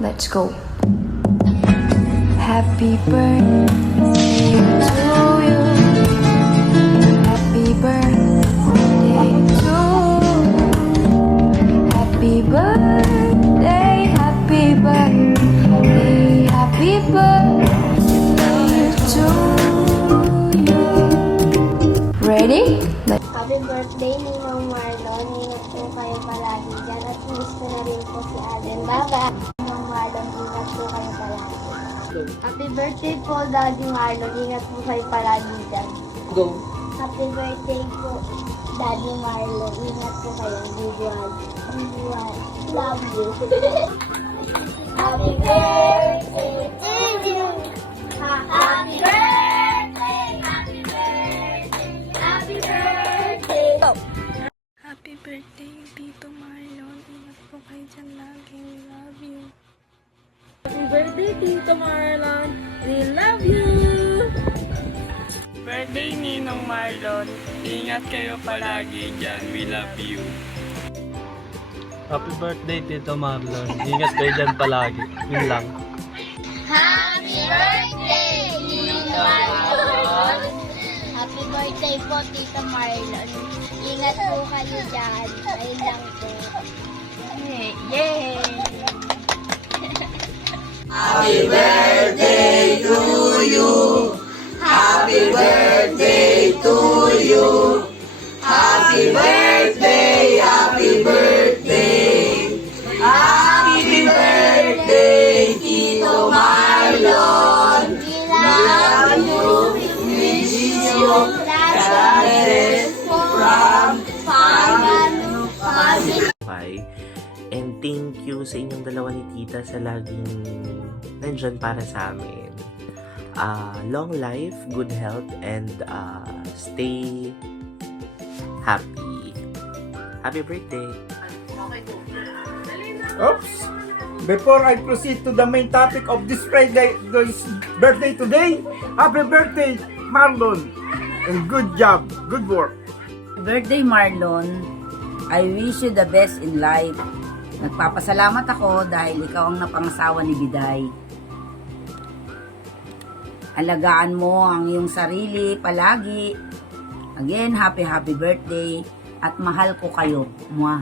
let's go. Happy birthday to you. Happy birthday to you. Happy birthday, happy birthday, happy birthday to you. Ready? Happy birthday, Ninong Marlon. Ingat po kayo palagi dyan. At miss ko na rin po si Alden. Bye-bye. Ninong Marlon, ingat po kayo palagi. Happy birthday po, Daddy Marlon. Ingat po kayo palagi dyan. Go. Happy birthday po, Daddy Marlon. Ingat po kayo. Visual. Love you. Happy birthday to you. Happy birthday. Happy birthday. Happy birthday. Happy birthday, Tito Marlon. Ingat po kayo dyan lagi. We love you. Happy birthday, Tito Marlon. We love you. Birthday Ninong Marlon, ingat kayo palagi dyan, we love you. Happy birthday, Tito Marlon. Ingat kayo dyan palagi. Yun lang. Happy birthday, Tito Marlon! Happy birthday po, Tito Marlon. Ingat po kayo dyan. Ayun lang po. Yay! Happy birthday to you. Happy birthday to you. Happy birthday, happy birthday. Happy birthday, Tito Marlon. We love you. Wish you success from Bye. And thank you sa inyong dalawa ni Tita sa laging nandyan para sa amin. Long life, good health, and stay happy. Happy birthday! Oops! Before I proceed to the main topic of this birthday today, happy birthday, Marlon! And good job, good work. Birthday Marlon, I wish you the best in life. Nagpapasalamat ako dahil ikaw ang napangasawa ni Biday. Alagaan mo ang iyong sarili palagi. Again, happy birthday at mahal ko kayo. Mwah.